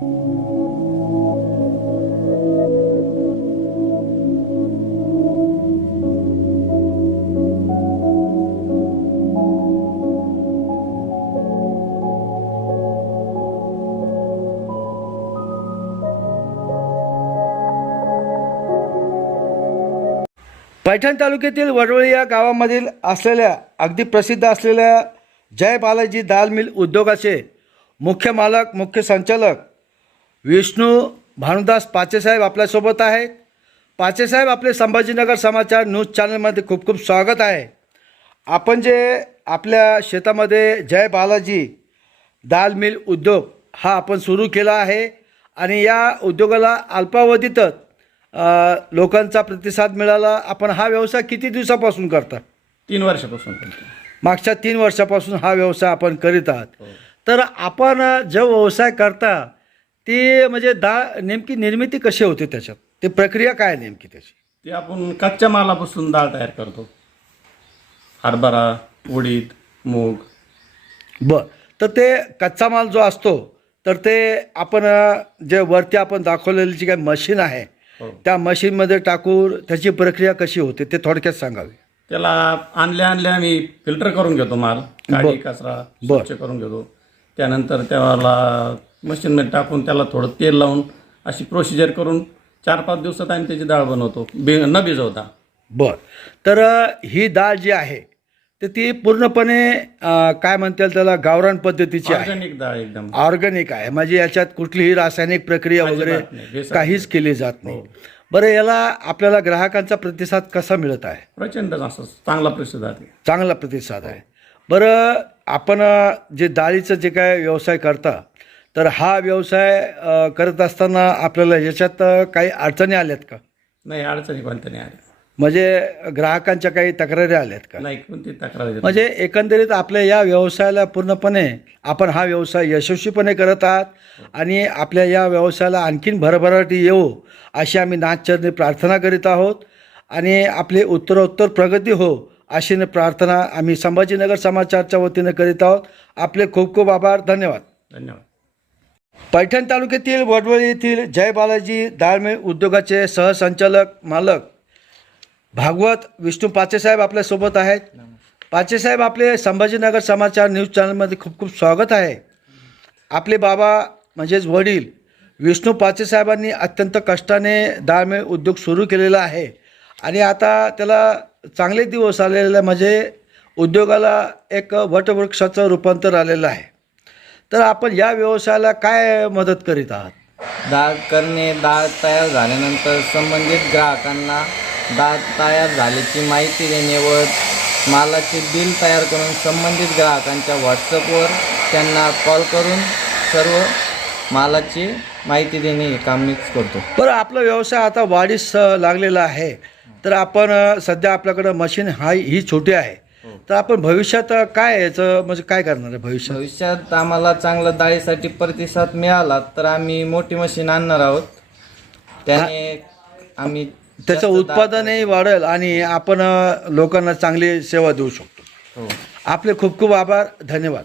पैठण तालुक्यातील वडवळी या गावामधील असलेल्या अगदी प्रसिद्ध असलेल्या जय बालाजी दाल मिल उद्योगाचे मुख्य मालक मुख्य संचालक विष्णू भानुदास पाचेसाहेब आपल्यासोबत आहेत. पाचेसाहेब, आपले संभाजीनगर समाचार न्यूज चॅनलमध्ये खूप खूप स्वागत आहे. आपण जे आपल्या शेतामध्ये जय बालाजी दाल मिल उद्योग हा आपण सुरू केला आहे आणि या उद्योगाला अल्पावधीतच लोकांचा प्रतिसाद मिळाला. आपण हा व्यवसाय किती दिवसापासून करता? 3 वर्षापासून. मागच्या 3 वर्षापासून हा व्यवसाय आपण करीत आहात. तर आपण जो व्यवसाय करता ती म्हणजे नेमकी निर्मिती कशी होते, त्याच्यात ते प्रक्रिया काय नेमकी त्याची? ते आपण कच्च्या मालापासून डाळ तयार करतो. हरभरा, उडीद, मूग. बरं, तर ते कच्चा माल जो असतो तर ते आपण जे वरती आपण दाखवलेली जी काही मशीन आहे त्या मशीनमध्ये टाकून त्याची प्रक्रिया कशी होते ते थोडक्यात सांगावी. त्याला आणल्या आम्ही फिल्टर करून घेतो माल, काळी कचरा स्वच्छ करून घेतो. त्यानंतर त्याला मशीनमध्ये टाकून त्याला थोडं तेल लावून अशी प्रोसिजर करून 4-5 दिवसात आम्ही त्याची डाळ बनवतो न भिजवता. बरं, तर ही डाळ जी आहे तर ती पूर्णपणे काय म्हणतात त्याला गावरान पद्धतीची आहे, ऑर्गॅनिक डाळ एकदम ऑर्गॅनिक आहे. म्हणजे याच्यात कुठलीही रासायनिक प्रक्रिया वगैरे काहीच केली जात नाही. बरं, याला आपल्याला ग्राहकांचा प्रतिसाद कसा मिळत आहे? प्रचंड असं चांगला प्रतिसाद आहे. चांगला प्रतिसाद आहे. बरं, आपण जे डाळीचं जे काय व्यवसाय करता तर हा व्यवसाय करत असताना आपल्याला याच्यात काही अडचणी आल्यात का? नाही, अडचणी कोणत्या नाही आल्या. म्हणजे ग्राहकांच्या काही तक्रारी आल्यात का? नाही, कोणती तक्रार येत नाही. म्हणजे एकंदरीत आपल्या या व्यवसायाला पूर्णपणे आपण हा व्यवसाय यशस्वीपणे करत आहात आणि आपल्या या व्यवसायाला आणखीन भरभराटी येऊ अशी आम्ही नाथचरणी प्रार्थना करीत आहोत आणि आपली उत्तरोत्तर प्रगती हो अशी प्रार्थना आम्ही संभाजीनगर समाचारच्या वतीने करीत आहोत. आपले खूप खूप आभार. धन्यवाद. धन्यवाद. पैठण तालुक्यातील वडवळी येथील जय बालाजी डाळ मिल उद्योगाचे सहसंचालक मालक भागवत विष्णू पाचेसाहेब आपल्यासोबत आहेत. पाचेसाहेब, आपले संभाजीनगर समाचार न्यूज चॅनलमध्ये खूप खूप स्वागत आहे. आपले बाबा म्हणजेच वडील विष्णू पाचेसाहेबांनी अत्यंत कष्टाने डाळ मिल उद्योग सुरू केलेला आहे आणि आता त्याला चांगले दिवस आलेले म्हणजे उद्योगाला एक वटवृक्षाचं रूपांतर आलेलं आहे. तर आपण या व्यवसायाला काय मदत करीत आहात? डाळ करणे, डाळ तयार झाल्यानंतर संबंधित ग्राहकांना डाळ तयार झाल्याची माहिती देणे व मालाचे बिल तयार करून संबंधित ग्राहकांच्या व्हॉट्सअपवर त्यांना कॉल करून सर्व मालाची माहिती देणे हे काम मीच करतो. बरं, आपला व्यवसाय आता वाढीस लागलेला आहे तर आपण सध्या आपल्याकडं मशीन ही छोटी आहे तर आपण भविष्यात काय याचं म्हणजे काय करणार आहे भविष्यात आम्हाला चांगला डाळीसाठी प्रतिसाद मिळाला तर आम्ही मोठी मशीन आणणार आहोत. त्याने आम्ही त्याचं उत्पादनही वाढेल आणि आपण लोकांना चांगली सेवा देऊ शकतो. आपले खूप खूप आभार. धन्यवाद.